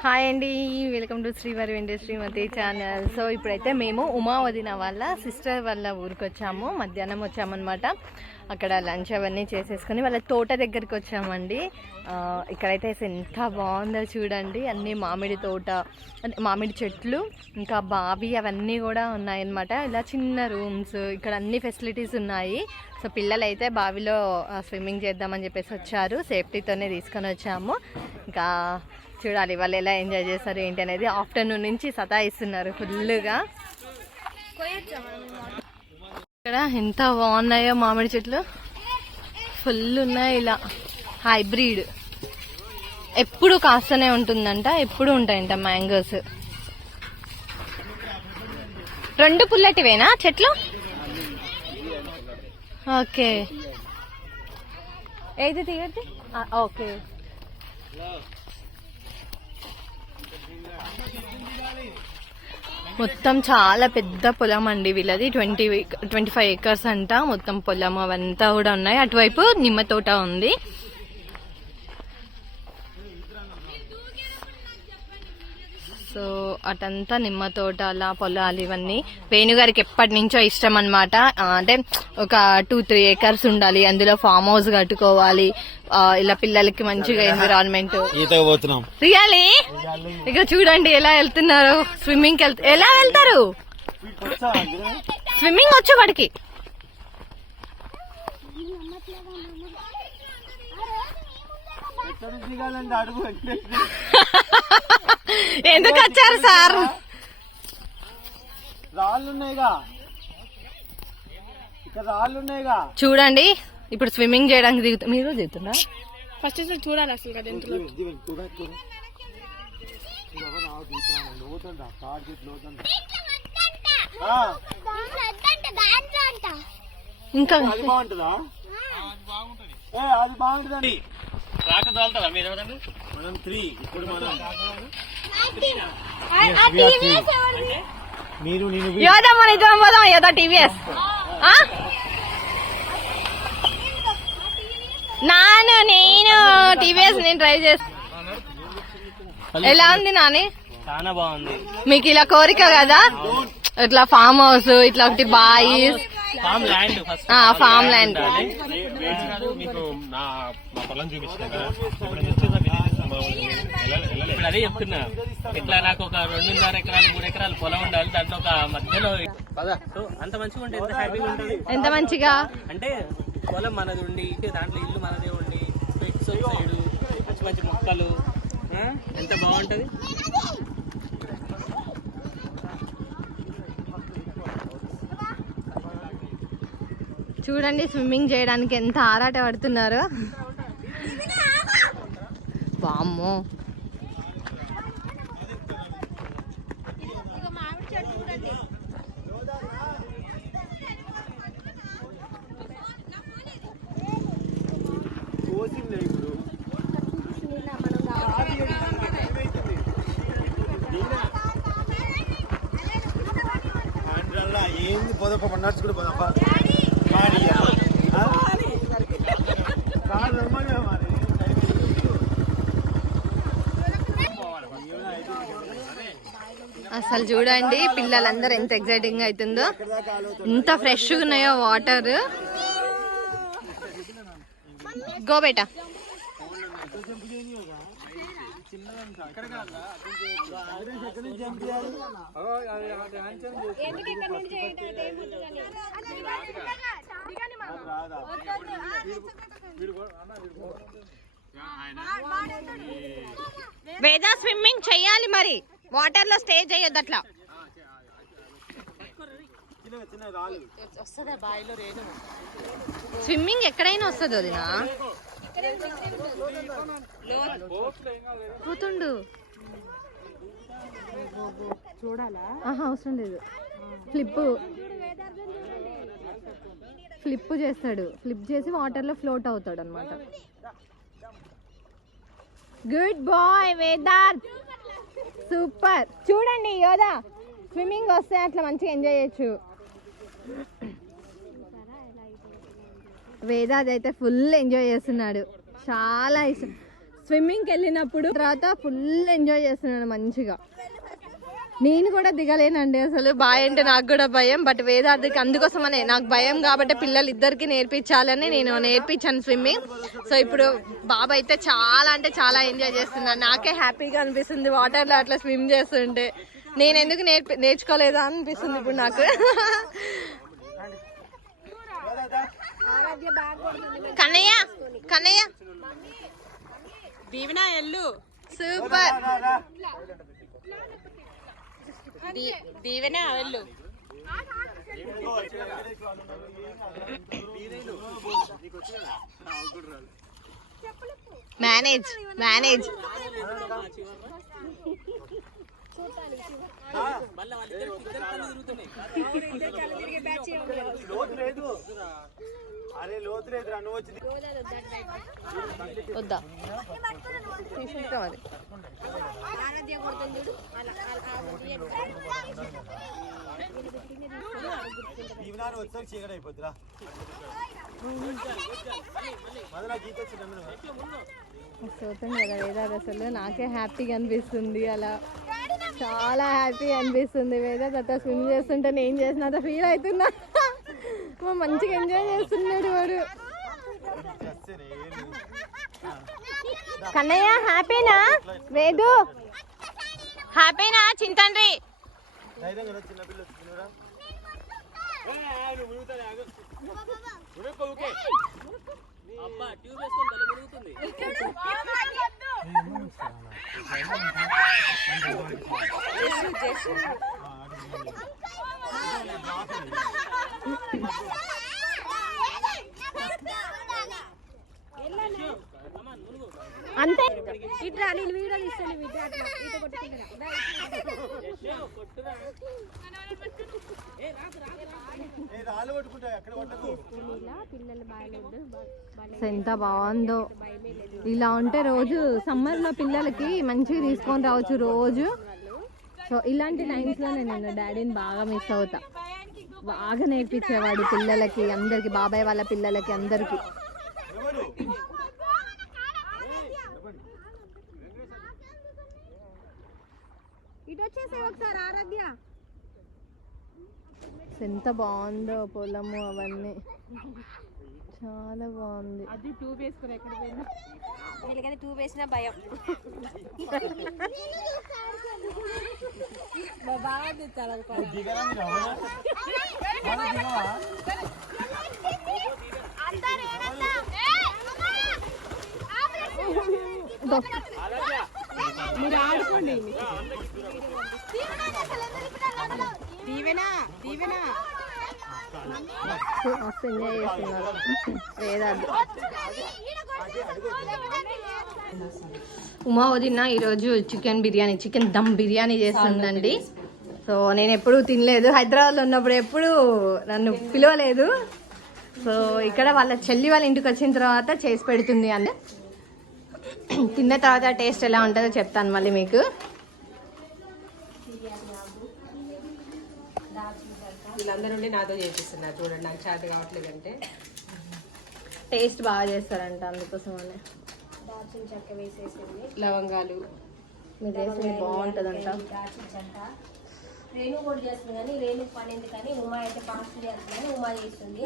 Hi అండి, welcome to శ్రీవారి వెండి శ్రీమతి ఛానల్. సో ఇప్పుడైతే మేము ఉమావదిన వాళ్ళ సిస్టర్ వాళ్ళ ఊరికి వచ్చాము. మధ్యాహ్నం వచ్చామన్నమాట. అక్కడ లంచ్ అవన్నీ చేసేసుకొని వాళ్ళ తోట దగ్గరికి వచ్చామండి. ఇక్కడైతే ఎంత బాగుందో చూడండి. అన్నీ మామిడి తోట, మామిడి చెట్లు, ఇంకా బావి అవన్నీ కూడా ఉన్నాయన్నమాట. ఇలా చిన్న రూమ్స్, ఇక్కడ అన్ని ఫెసిలిటీస్ ఉన్నాయి. సో పిల్లలు అయితే బావిలో స్విమ్మింగ్ చేద్దామని చెప్పేసి వచ్చారు. సేఫ్టీతోనే తీసుకొని వచ్చాము. ఇంకా చూడాలి వాళ్ళు ఎలా ఎంజాయ్ చేస్తారు ఏంటి అనేది. ఆఫ్టర్నూన్ నుంచి సతాయిస్తున్నారు ఫుల్గా. ఇక్కడ ఎంత బాగున్నాయో మామిడి చెట్లు, ఫుల్ ఉన్నాయి. ఇలా హైబ్రిడ్ ఎప్పుడు కాస్తూనే ఉంటుందంట, ఎప్పుడు ఉంటాయంట మ్యాంగోస్. 2 పుల్లటివేనా చెట్లు? ఓకే, ఏది తీయద్ది. ఓకే, మొత్తం చాలా పెద్ద పొలం అండి వీళ్ళది. 25 ఏకర్స్ అంట మొత్తం పొలం. అవంతా కూడా ఉన్నాయి. అటువైపు నిమ్మ తోట ఉంది. సో అటంతా నిమ్మ తోట, అలా పొలాలు ఇవన్నీ. వేణుగారికి ఎప్పటి నుంచో ఇష్టం అనమాట. అంటే ఒక 2-3 ఏకర్స్ ఉండాలి, అందులో ఫామ్ హౌస్ కట్టుకోవాలి, ఇలా పిల్లలకి మంచిగా ఎన్విరాన్మెంట్. రియాలీ ఇక చూడండి ఎలా వెళ్తున్నారు. స్విమ్మింగ్ ఎలా వెళ్తారు? స్విమ్మింగ్ వచ్చు వాడికి. ఎందుకు వచ్చారు సార్? చూడండి ఇప్పుడు స్విమ్మింగ్ చేయడానికి మీరు దిగుతున్నా. ఫస్ట్ చూడాలి అసలు కదా ఇంట్లో. ఇంకా యోదా మన ఇద్దరం పోదాం. యోదా టీవీఎస్ నేను టీవీఎస్ నేను డ్రైవ్ చేస్తా. ఎలా ఉంది నాని? చాలా బాగుంది. మీకు ఇలా కోరిక కదా, ఇట్లా ఫామ్ హౌస్, ఇట్లా ఒకటి బాయి, ఫామ్ ల్యాండ్. ఇప్పుడు అదే చెప్తున్నా, ఇట్లా నాకు ఒక 2.5 ఎకరాలు 3 ఎకరాలు పొలం ఉండాలి. దాంట్లో ఒక మధ్యలో అంత మంచిగా ఉంటే ఎంత హ్యాపీగా ఉంటుంది. ఎంత మంచిగా అంటే పొలం మనది ఉండి, దాంట్లో ఇల్లు మనదే ఉండి, సైడ్ మంచి మంచి మొక్కలు, ఎంత బాగుంటది. చూడండి స్విమ్మింగ్ చేయడానికి ఎంత ఆరాట పడుతున్నారు. వామ్మో, ఏంది పోదప్ప నడుచుకుంటూ పోదప్ప. అసలు చూడండి పిల్లలందరూ ఎంత ఎక్సైటింగ్ అవుతుందో, ఎంత ఫ్రెష్గా ఉన్నాయో వాటర్. గో బేటా. వేదా స్విమ్మింగ్ చెయ్యాలి మరి, వాటర్ లో స్టే చేయొద్దు అట్లా. స్విమ్మింగ్ ఎక్కడైనా వస్తుంది వదినా. పోతుండు, అవసరం లేదు. ఫ్లిప్ చేస్తాడు, ఫ్లిప్ చేసి వాటర్ లో ఫ్లోట్ అవుతాడు అనమాట. Good boy Vedant, super. చూడండి యోదా స్విమ్మింగ్ వస్తే అట్లా మంచిగా ఎంజాయ్ చేయొచ్చు. వేదాద్ అయితే ఫుల్ ఎంజాయ్ చేస్తున్నాడు, చాలా ఇష్టం. స్విమ్మింగ్కి వెళ్ళినప్పుడు తర్వాత ఫుల్ ఎంజాయ్ చేస్తున్నాను మంచిగా. నేను కూడా దిగలేనండి అసలు, బాయ్ అంటే నాకు కూడా భయం. బట్ వేదార్థికి అందుకోసమనే నాకు భయం కాబట్టి పిల్లలు ఇద్దరికి నేర్పించాలని నేను నేర్పించాను స్విమ్మింగ్. సో ఇప్పుడు బాబా అయితే చాలా అంటే చాలా ఎంజాయ్ చేస్తున్నాను. నాకే హ్యాపీగా అనిపిస్తుంది వాటర్లో అట్లా స్విమ్ చేస్తుంటే. నేను ఎందుకు నేర్చుకోలేదా అనిపిస్తుంది ఇప్పుడు నాకు. కన్నయ్య కన్నయ్య దీవెన ఎల్లు సూపర్. దీవెన వెళ్ళు. Manage manage. వద్దా తీసుకుంటాం అది. చూద్దాం కదా వేదాది అసలు నాకే హ్యాపీగా అనిపిస్తుంది. అలా చాలా హ్యాపీ అనిపిస్తుంది. వేదాది అట్లా స్విమ్ చేస్తుంటే నేను చేసినంత ఫీల్ అవుతున్నా. మంచిగా ఎంజాయ్ చేస్తున్నాడు వాడు. కన్నయ్య హ్యాపీనా? వేదు హ్యాపీనా? చింతండ్రి అబ్బా ట్యూబ్ వేసుకొని తల మునుగుతుంది. అంతే. ఇట్లా నేను వీడియో తీస్తాను. ఈత కొట్టుకుంటున్నా. ఎంత బాగుందో. ఇలా ఉంటే రోజు సమ్మర్లో పిల్లలకి మంచిగా తీసుకొని రావచ్చు రోజు. సో ఇలాంటి టైమ్స్లోనే నేను డాడీని బాగా మిస్ అవుతా. బాగా నేర్పించేవాడు పిల్లలకి అందరికి, బాబాయ్ వాళ్ళ పిల్లలకి అందరికి. ఇటు వచ్చేసే ఒకసారి ఆరాధ్య. ఎంత బాగుందో పొలము అవన్నీ, చాలా బాగుంది. అది ట్యూబ్ వేసుకుని ఎక్కడ పోయినా వీళ్ళకైతే ట్యూబ్ వేసినా భయం. బాగా తెచ్చారు. మీరు ఆడుకోండి. దీవెన దీవెన మస్తు ఎంజాయ్ చేస్తున్నారు వేదాది. ఉమా వదిన ఈరోజు చికెన్ బిర్యానీ, చికెన్ దమ్ బిర్యానీ చేస్తుందండి. సో నేను ఎప్పుడూ తినలేదు, హైదరాబాద్లో ఉన్నప్పుడు ఎప్పుడు నన్ను పిలవలేదు. సో ఇక్కడ వాళ్ళ చెల్లి వాళ్ళ ఇంటికి వచ్చిన తర్వాత చేసి పెడుతుంది అని. తిన్న తర్వాత టేస్ట్ ఎలా ఉంటుందో చెప్తాను మళ్ళీ మీకు. వీళ్ళందరూ నాతో చేపిస్తున్నారు చూడండి. నాకు చేత కావట్లేదు అంటే టేస్ట్ బాగా చేస్తారంట, అందుకోసమనే లవంగాలు మీరు చేస్తే బాగుంటుందంట. రేణు కూడా చేస్తుంది కానీ రేణు పని ఎందుకని ఉమా అయితే ఫాస్ట్ చేస్తుంది, ఉమా చేస్తుంది.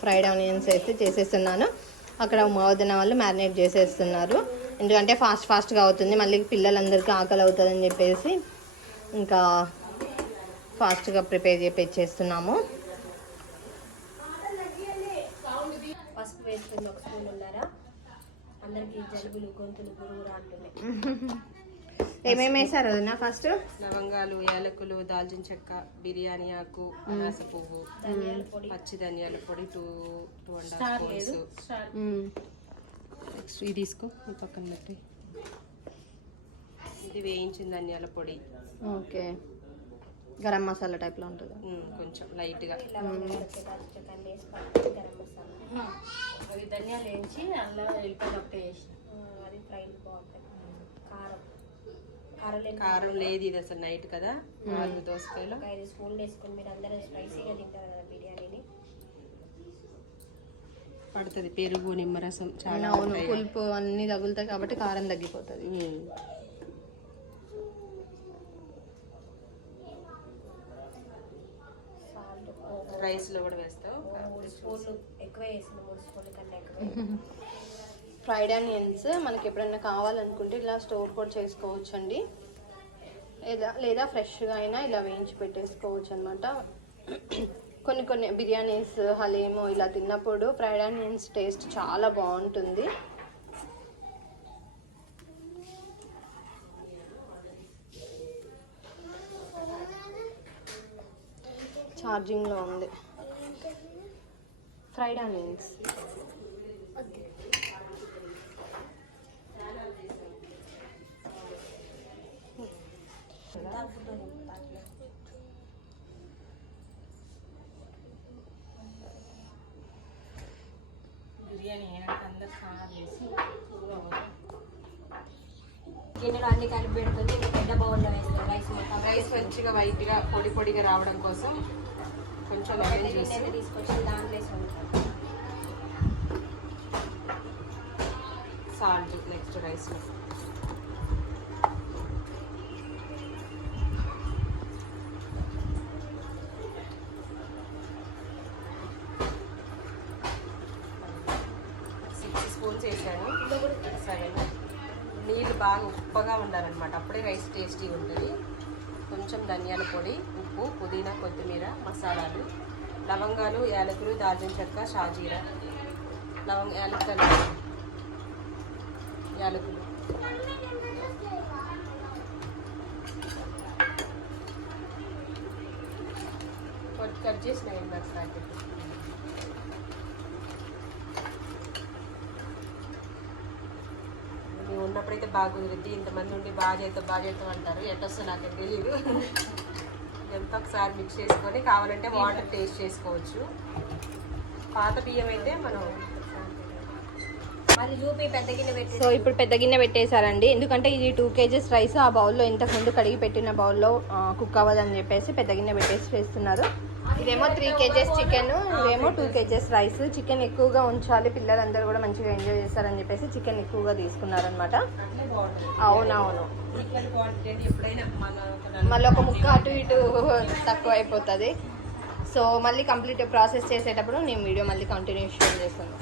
ఫ్రైడ్ ఆనియన్స్ అయితే చేసేస్తున్నాను. అక్కడ ఉమా వదిన వాళ్ళు మ్యారినేట్ చేసేస్తున్నారు. ఎందుకంటే ఫాస్ట్గా అవుతుంది, మళ్ళీ పిల్లలందరికీ ఆకలి అవుతుందని చెప్పేసి ఇంకా ఫాస్ట్గా ప్రిపేర్ చేస్తున్నాము. పసుపు వేసుకుని ఒక స్పూన్ ఉన్నారా, అందరికి జలుబులు గొంతులు గురువురా అంటున్నాయి. ఏమేమి వేసారు వదిన? ఫస్ట్ లవంగాలు, యాలకులు, దాల్చిన చెక్క, బిర్యానీ ఆకు, అనాస పువ్వు, పచ్చి ధనియాల పొడి 2.5 స్పూన్స్. ఇది తీసుకో, ఈ పక్కన పెట్టి. ఇది వేయించిన ధనియాల పొడి. ఓకే, గరం మసాలా టైప్లో ఉంటుంది కొంచెం లైట్గా. అవి ధనియాలు వేయించి అల్లం వెల్లిపాయలు ఒకటే వేసి అది ఫ్రై బాగుంటుంది. కారం కారం లేదు ఇది అసలు నైట్ కదా. 4 దోసకాయలు 5 స్పూన్లు వేసుకొని మీరు అందరూ స్పైసీగా తింటారు కదా బిర్యానీని. పడుతుంది పెరుగు నిమ్మరసం చాలా అవును, పులుపు అన్ని తగులుతాయి కాబట్టి కారం తగ్గిపోతుంది. రైస్లో కూడా వేస్తాం. 3 స్పూన్లు ఎక్కువ వేసింది, 3 స్పూన్ల కన్నా ఎక్కువ. ఫ్రైడ్ ఆనియన్స్ మనకి ఎప్పుడైనా కావాలనుకుంటే ఇలా స్టోర్ కూడా చేసుకోవచ్చు అండి, లేదా ఫ్రెష్గా అయినా ఇలా వేయించి పెట్టేసుకోవచ్చు అనమాట. కొన్ని బిర్యానీస్, హలీము ఇలా తిన్నప్పుడు ఫ్రైడ్ ఆనియన్స్ టేస్ట్ చాలా బాగుంటుంది. ఛార్జింగ్లో ఉంది. ఫ్రైడ్ ఆనియన్స్ బిర్యానీ అయినాక అందరు స్నానం చేసి గిన్నెలో అన్ని కలిపి పెడుతుంది, పెద్ద బౌల్లో వేస్తాం రైస్ మొత్తం. రైస్ మంచిగా వైట్గా పొడిగా రావడం కోసం కొంచెం లెమన్ జ్యూస్ తీసుకొచ్చి దాంట్లో వేసి ఉంటాం. సాల్ట్ నెక్స్ట్ రైస్లో స్పూన్స్ వేసాను. 7 నీళ్ళు బాగా ఉప్పగా ఉండాలన్నమాట, అప్పుడే రైస్ టేస్టీగా ఉంటుంది. కొంచెం ధనియాల పొడి, ఉప్పు, పుదీనా, కొత్తిమీర, మసాలాలు, లవంగాలు, యాలకులు, దాల్చిన చెక్క, షాజీరా, యాలకులు, కట్ చేసిన ప్యాకెట్. మేము ఉన్నప్పుడైతే బాగా కుదిరిద్ది, ఇంతమంది ఉండి బాగా చేస్తాం అంటారు, ఎట్టొస్తో నాకు తెలియదు. ఎంత ఒకసారి మిక్స్ చేసుకొని కావాలంటే వాటర్ టేస్ట్ చేసుకోవచ్చు. పాత బియ్యం అయితే మనం మళ్ళీ చూపి పెద్ద గిన్నె పెట్టి. సో ఇప్పుడు పెద్ద గిన్నె పెట్టేశారండి, ఎందుకంటే ఇది 2 kgs రైస్ ఆ బౌల్లో ఇంతకుముందు కడిగి పెట్టిన బౌల్లో కుక్ అవ్వదని చెప్పేసి పెద్ద గిన్నె పెట్టేసి వేస్తున్నారు. ఇదేమో 3 kgs చికెన్, ఇదేమో 2 kgs రైస్. చికెన్ ఎక్కువగా ఉంచాలి, పిల్లలందరూ కూడా మంచిగా ఎంజాయ్ చేస్తారని చెప్పేసి చికెన్ ఎక్కువగా తీసుకున్నారనమాట. అవునవును, మళ్ళీ ఒక ముక్క అటు ఇటు తక్కువ అయిపోతుంది. సో మళ్ళీ కంప్లీట్ ప్రాసెస్ చేసేటప్పుడు నేను వీడియో మళ్ళీ కంటిన్యూషన్ చేస్తాను.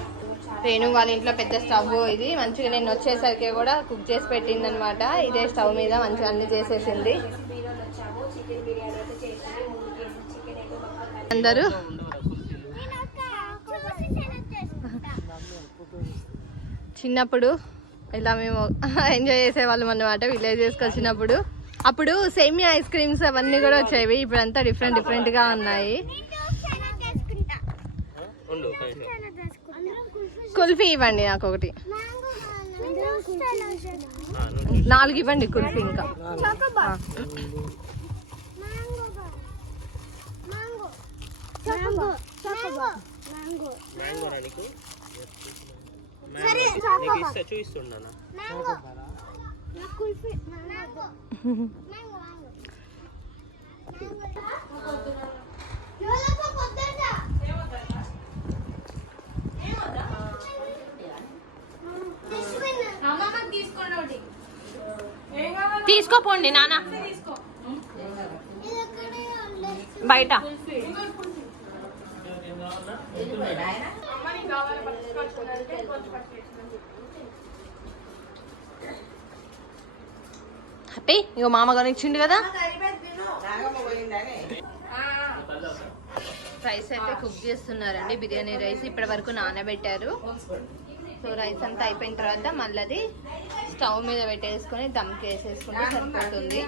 రేణు వాళ్ళ ఇంట్లో పెద్ద స్టవ్ ఇది, మంచిగా నేను వచ్చేసరికి కూడా కుక్ చేసి పెట్టిందనమాట. ఇదే స్టవ్ మీద మంచిగా అన్ని చేసేసింది. చికెన్ బిర్యానీ అయితే చేసింది, 3 కేజీలు చికెన్ అయితే మొత్తం అందరూ చిన్నప్పుడు ఇలా మేము ఎంజాయ్ చేసేవాళ్ళం అన్నమాట విలేజెస్కి వచ్చినప్పుడు. అప్పుడు సేమియా ఐస్ క్రీమ్స్ అవన్నీ కూడా వచ్చేవి, ఇప్పుడంతా డిఫరెంట్గా ఉన్నాయి. కుల్ఫీ ఇవ్వండి నాకు ఒకటి, 4 ఇవ్వండి కుల్ఫీ. ఇంకా చూపిస్తున్నా తీసుకోపోండి నాన్న బయట. హ్యాపీ ఇగో మామ కొనిచ్చిండు కదా. రైస్ అయితే కుక్ చేస్తున్నారండి, బిర్యానీ రైస్ ఇప్పటి వరకు నానబెట్టారు. సో రైస్ అంతా అయిపోయిన తర్వాత మళ్ళీ అది స్టవ్ మీద పెట్టేసుకొని దమ్కి వేసేసుకుంటే సరిపోతుంది.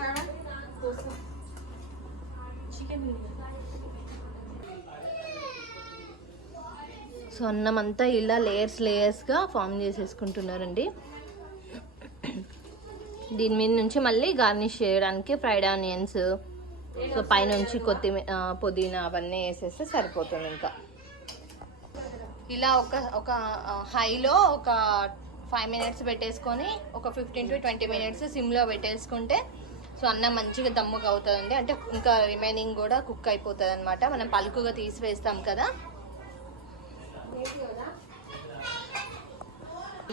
సో అన్నం అంతా ఇలా లేయర్స్గా ఫామ్ చేసేసుకుంటున్నారండి. దీని మీద నుంచి మళ్ళీ గార్నిష్ చేయడానికి ఫ్రైడ్ ఆనియన్స్, సో పైనుంచి కొత్తిమీర, పుదీనా అవన్నీ వేసేస్తే సరిపోతుంది. ఇంకా ఇలా ఒక హైలో ఒక 5 minutes పెట్టేసుకొని ఒక 15 to 20 minutes సిమ్లో పెట్టేసుకుంటే సో అన్నం మంచిగా దమ్ముగా అవుతుందండి. అంటే ఇంకా రిమైనింగ్ కూడా కుక్ అయిపోతుంది అనమాట. మనం పలుకుగా తీసి వేస్తాం కదా.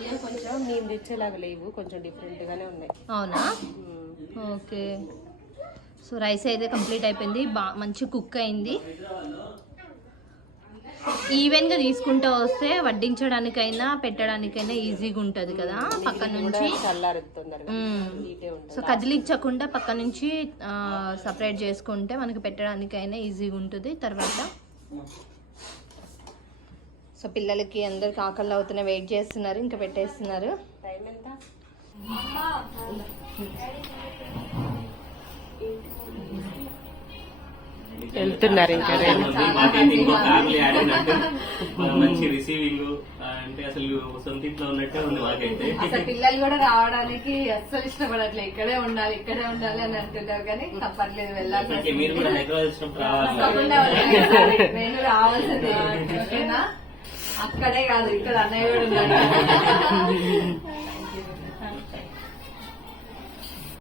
ఇవి కొంచెం మేము తెచ్చేలాగా లేవు, కొంచెం డిఫరెంట్ గానే ఉన్నాయి. అవునా? ఓకే. సో రైస్ అయితే కంప్లీట్ అయిపోయింది, మంచి కుక్ అయింది. ఈవెన్గా తీసుకుంటూ వస్తే వడ్డించడానికైనా పెట్టడానికైనా ఈజీగా ఉంటుంది కదా పక్క నుంచి. సో కదిలించకుండా పక్క నుంచి సపరేట్ చేసుకుంటే మనకి పెట్టడానికైనా ఈజీగా ఉంటుంది. తర్వాత సో పిల్లలకి అందరికి ఆకలి అవుతున్నా వెయిట్ చేస్తున్నారు, ఇంకా పెట్టేస్తున్నారు. టైం ఎంత? వెళ్తున్నారు ఇంకా. మంచి రిసీవింగ్ అంటే అసలు సొంత ఇంట్లో ఉన్నట్టే ఉంది మాకైతే. అసలు పిల్లలు కూడా రావడానికి అస్సలు ఇష్టపడట్లేదు, ఇక్కడే ఉండాలి ఇక్కడే ఉండాలి అని అంటున్నారు, కానీ తప్పట్లేదు వెళ్ళాలి. మీరు కూడా హైదరాబాద్ వచ్చినప్పుడు రావాలి. తప్పకుండా వెళ్ళాలి. నేను రావాల్సిందే, ఓకేనా? అక్కడే కాదు ఇక్కడ అన్నయ్య కూడా ఉన్నాడు.